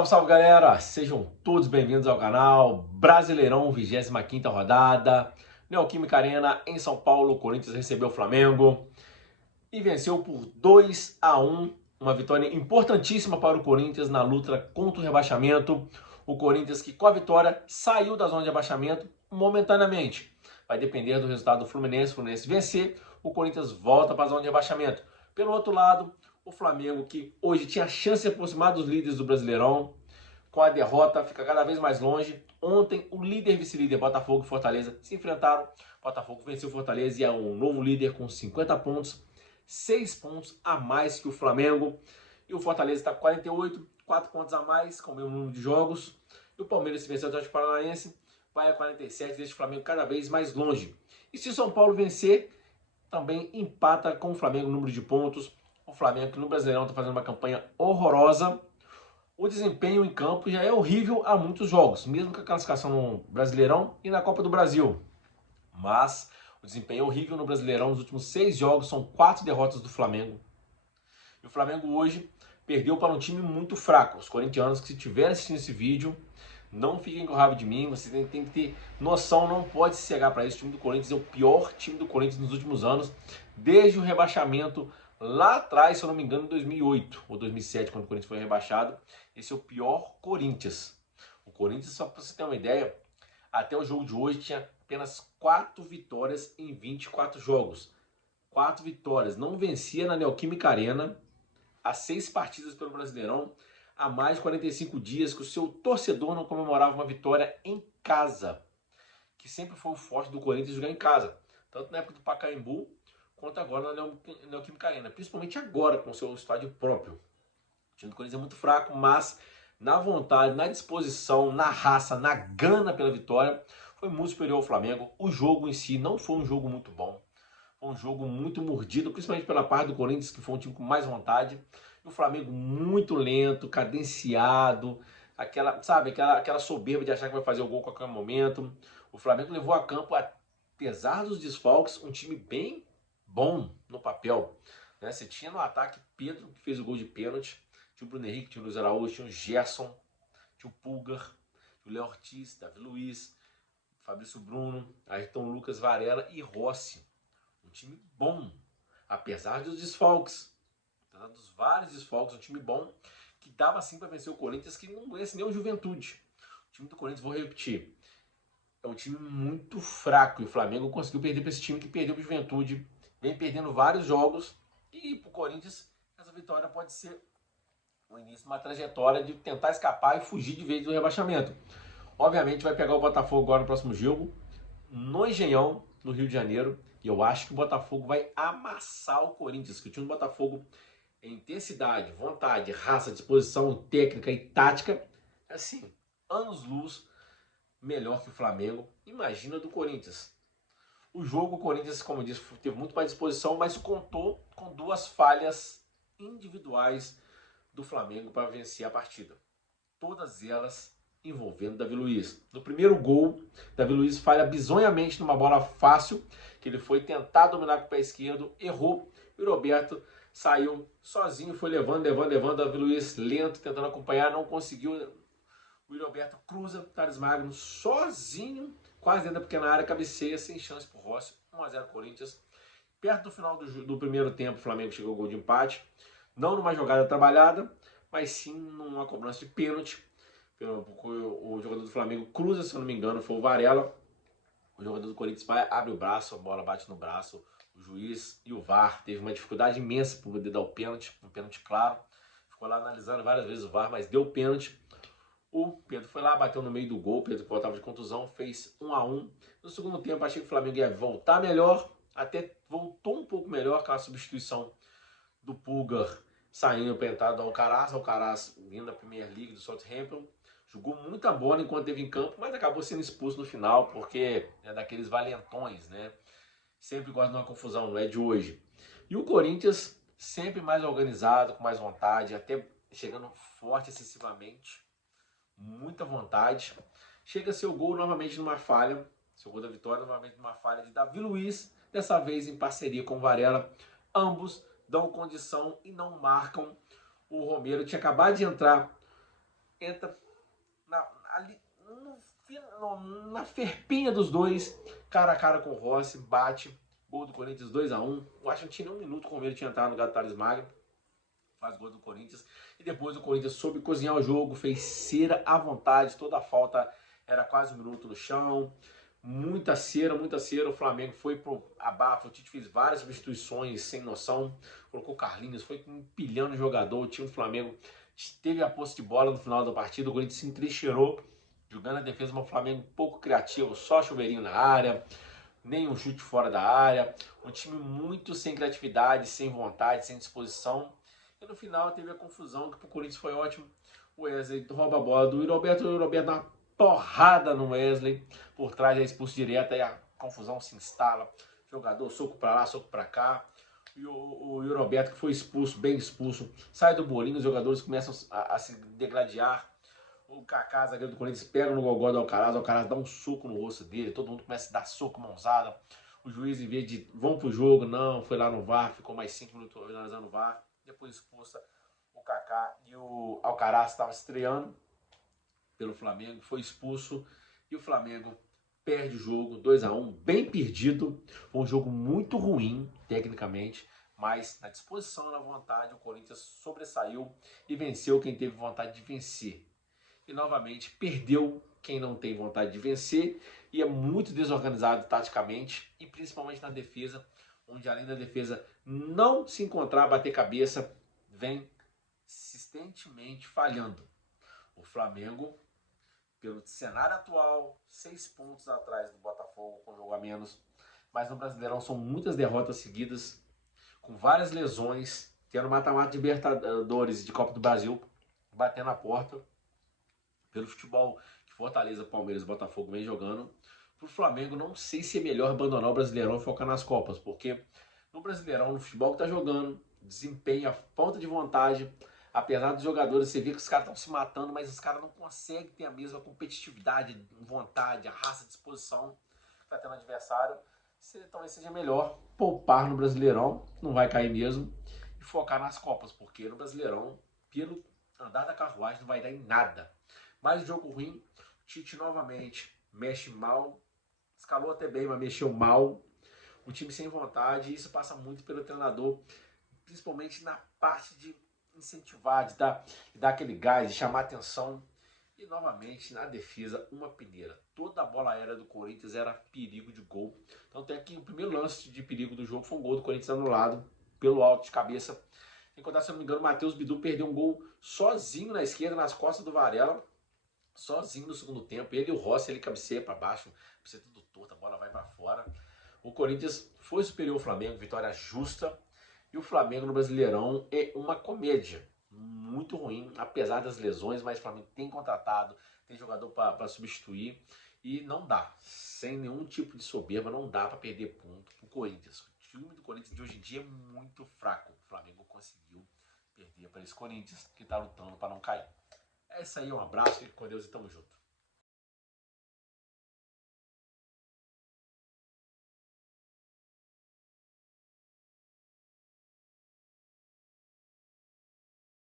Salve, salve galera! Sejam todos bem-vindos ao canal Brasileirão, 25ª rodada. Neoquímica Arena, em São Paulo, o Corinthians recebeu o Flamengo e venceu por 2-1. Uma vitória importantíssima para o Corinthians na luta contra o rebaixamento. O Corinthians que com a vitória saiu da zona de rebaixamento momentaneamente. Vai depender do resultado do Fluminense. O Fluminense vencer, o Corinthians volta para a zona de rebaixamento. Pelo outro lado, o Flamengo, que hoje tinha a chance de se aproximar dos líderes do Brasileirão, com a derrota fica cada vez mais longe. Ontem, o líder e vice-líder, Botafogo e Fortaleza, se enfrentaram. Botafogo venceu o Fortaleza e é um novo líder com 50 pontos, 6 pontos a mais que o Flamengo. E o Fortaleza está com 48, 4 pontos a mais, com o mesmo número de jogos. E o Palmeiras, se vencer o Atlético Paranaense, vai a 47, deixa o Flamengo cada vez mais longe. E se o São Paulo vencer, também empata com o Flamengo no número de pontos. O Flamengo, que no Brasileirão está fazendo uma campanha horrorosa. O desempenho em campo já é horrível há muitos jogos, mesmo com a classificação no Brasileirão e na Copa do Brasil. Mas o desempenho é horrível no Brasileirão. Nos últimos 6 jogos são 4 derrotas do Flamengo. E o Flamengo hoje perdeu para um time muito fraco. Os corintianos que se estiverem assistindo esse vídeo, não fiquem com raiva de mim. Vocês têm que ter noção, não pode se cegar para isso. O time do Corinthians é o pior time do Corinthians nos últimos anos, desde o rebaixamento lá atrás, se eu não me engano, em 2008 ou 2007, quando o Corinthians foi rebaixado. Esse é o pior Corinthians. O Corinthians, só para você ter uma ideia, até o jogo de hoje tinha apenas 4 vitórias em 24 jogos. 4 vitórias. Não vencia na Neoquímica Arena há 6 partidas pelo Brasileirão, há mais de 45 dias que o seu torcedor não comemorava uma vitória em casa, que sempre foi o forte do Corinthians jogar em casa, tanto na época do Pacaembu, quanto agora na Neoquímica Arena, principalmente agora com o seu estádio próprio. O time do Corinthians é muito fraco, mas na vontade, na disposição, na raça, na gana pela vitória, foi muito superior ao Flamengo. O jogo em si não foi um jogo muito bom. Foi um jogo muito mordido, principalmente pela parte do Corinthians, que foi um time com mais vontade. E o Flamengo muito lento, cadenciado, aquela soberba de achar que vai fazer o gol a qualquer momento. O Flamengo levou a campo, apesar dos desfalques, um time bem bom no papel. Né? Você tinha no ataque Pedro, que fez o gol de pênalti, tinha o Bruno Henrique, tinha o Luiz Araújo, tinha o Gerson, tinha o Pulgar, tinha o Léo Ortiz, Davi Luiz, Fabrício Bruno, Ayrton Lucas, Varela e Rossi. Um time bom, apesar dos desfalques, apesar dos vários desfalques, um time bom que dava sim para vencer o Corinthians, que não conhece nem o Juventude. O time do Corinthians, vou repetir, é um time muito fraco e o Flamengo conseguiu perder para esse time que perdeu para o Juventude, vem perdendo vários jogos e para o Corinthians essa vitória pode ser o início de uma trajetória de tentar escapar e fugir de vez do rebaixamento. Obviamente vai pegar o Botafogo agora no próximo jogo, no Engenhão, no Rio de Janeiro, e eu acho que o Botafogo vai amassar o Corinthians, que o time do Botafogo é intensidade, vontade, raça, disposição, técnica e tática, assim, anos-luz melhor que o Flamengo. Imagina do Corinthians. O jogo, o Corinthians, como eu disse, teve muito mais disposição, mas contou com 2 falhas individuais do Flamengo para vencer a partida. Todas elas envolvendo Davi Luiz. No primeiro gol, Davi Luiz falha bizonhamente numa bola fácil, que ele foi tentar dominar com o pé esquerdo, errou, e o Roberto saiu sozinho, foi levando, Davi Luiz lento, tentando acompanhar, não conseguiu. O Roberto cruza, Thales Magno sozinho, quase dentro da pequena área, cabeceia, sem chance pro Rossi, 1-0 Corinthians. Perto do final do primeiro tempo, o Flamengo chegou ao gol de empate, não numa jogada trabalhada, mas sim numa cobrança de pênalti. O jogador do Flamengo cruza, se eu não me engano, foi o Varela. O jogador do Corinthians vai, abre o braço, a bola bate no braço. O juiz e o VAR teve uma dificuldade imensa para poder dar o pênalti, um pênalti claro. Ficou lá analisando várias vezes o VAR, mas deu o pênalti. O Pedro foi lá, bateu no meio do gol, Pedro que voltava de contusão, fez 1-1. No segundo tempo, achei que o Flamengo ia voltar melhor, até voltou um pouco melhor com a substituição do Pulgar saindo para entrar do Alcaraz vindo da Premier League do Southampton. Jogou muita bola enquanto esteve em campo, mas acabou sendo expulso no final, porque é daqueles valentões, né? Sempre gosta de uma confusão, não é de hoje. E o Corinthians sempre mais organizado, com mais vontade, até chegando forte excessivamente, muita vontade. Chega seu gol novamente numa falha, seu gol da vitória novamente numa falha de Davi Luiz, dessa vez em parceria com o Varela. Ambos dão condição e não marcam. O Romero tinha acabado de entrar entra ali na ferpinha dos dois, cara a cara com o Rossi, bate, gol do Corinthians 2-1. Eu acho que não tinha nem um minuto com ele tinha entrado no gato Thales Magno, faz gol do Corinthians. E depois o Corinthians soube cozinhar o jogo, fez cera à vontade, toda a falta era quase um minuto no chão. Muita cera, o Flamengo foi pro abafo, o Tite fez várias substituições sem noção, colocou Carlinhos, foi empilhando o jogador, o time do Flamengo teve a posse de bola no final da partida, o Corinthians se entrincheirou, jogando a defesa, mas o Flamengo um pouco criativo, só chuveirinho na área, nem um chute fora da área, um time muito sem criatividade, sem vontade, sem disposição, e no final teve a confusão, que pro Corinthians foi ótimo, o Wesley rouba a bola do Yuri Alberto, o Yuri Alberto dá uma porrada no Wesley, por trás é expulso direto, aí a confusão se instala, jogador soco pra lá, soco pra cá, e o Yuri Alberto, que foi expulso, bem expulso, sai do bolinho, os jogadores começam a se degladiar, o Kaká, zagueiro do Corinthians, pega no gogó do Alcaraz, o Alcaraz dá um soco no rosto dele, todo mundo começa a dar soco, mãozada, o juiz, em vez de vão pro jogo, não, foi lá no VAR, ficou mais 5 minutos analisando o VAR, depois expulsa o Kaká, e o Alcaraz estava estreando pelo Flamengo, foi expulso, e o Flamengo perde o jogo, 2-1, bem perdido, foi um jogo muito ruim, tecnicamente, mas na disposição e na vontade, o Corinthians sobressaiu e venceu quem teve vontade de vencer. E novamente perdeu quem não tem vontade de vencer e é muito desorganizado taticamente e principalmente na defesa, onde além da defesa não se encontrar, bater cabeça, vem insistentemente falhando. O Flamengo, pelo cenário atual, 6 pontos atrás do Botafogo com jogo a menos, mas no Brasileirão são muitas derrotas seguidas, com várias lesões, tendo mata-mata de Libertadores e de Copa do Brasil batendo a porta. Pelo futebol que Fortaleza, Palmeiras e Botafogo vem jogando, pro Flamengo não sei se é melhor abandonar o Brasileirão e focar nas Copas, porque no Brasileirão, no futebol que tá jogando, desempenho, a falta de vontade, apesar dos jogadores, você vê que os caras estão se matando, mas os caras não conseguem ter a mesma competitividade, vontade, a raça, disposição que tá tendo o adversário. Talvez seja melhor poupar no Brasileirão, não vai cair mesmo, e focar nas Copas, porque no Brasileirão, pelo andar da carruagem, não vai dar em nada. Mais jogo ruim, Tite novamente mexe mal, escalou até bem, mas mexeu mal. O time sem vontade, e isso passa muito pelo treinador, principalmente na parte de incentivar, de dar aquele gás, de chamar atenção. E novamente na defesa, uma peneira. Toda a bola aérea do Corinthians era perigo de gol. Então até que o primeiro lance de perigo do jogo foi um gol do Corinthians anulado pelo alto de cabeça. Enquanto, se eu não me engano, o Matheus Bidu perdeu um gol sozinho na esquerda, nas costas do Varela. Sozinho no segundo tempo, ele e o Rossi, ele cabeceia para baixo, cabeceia tudo torto, a bola vai para fora. O Corinthians foi superior ao Flamengo, vitória justa, e o Flamengo no Brasileirão é uma comédia, muito ruim, apesar das lesões, mas o Flamengo tem contratado, tem jogador para substituir, e não dá, sem nenhum tipo de soberba, não dá para perder ponto pro Corinthians. O time do Corinthians de hoje em dia é muito fraco, o Flamengo conseguiu perder para esse Corinthians que está lutando para não cair. É isso aí, um abraço, fique com Deus e tamo junto.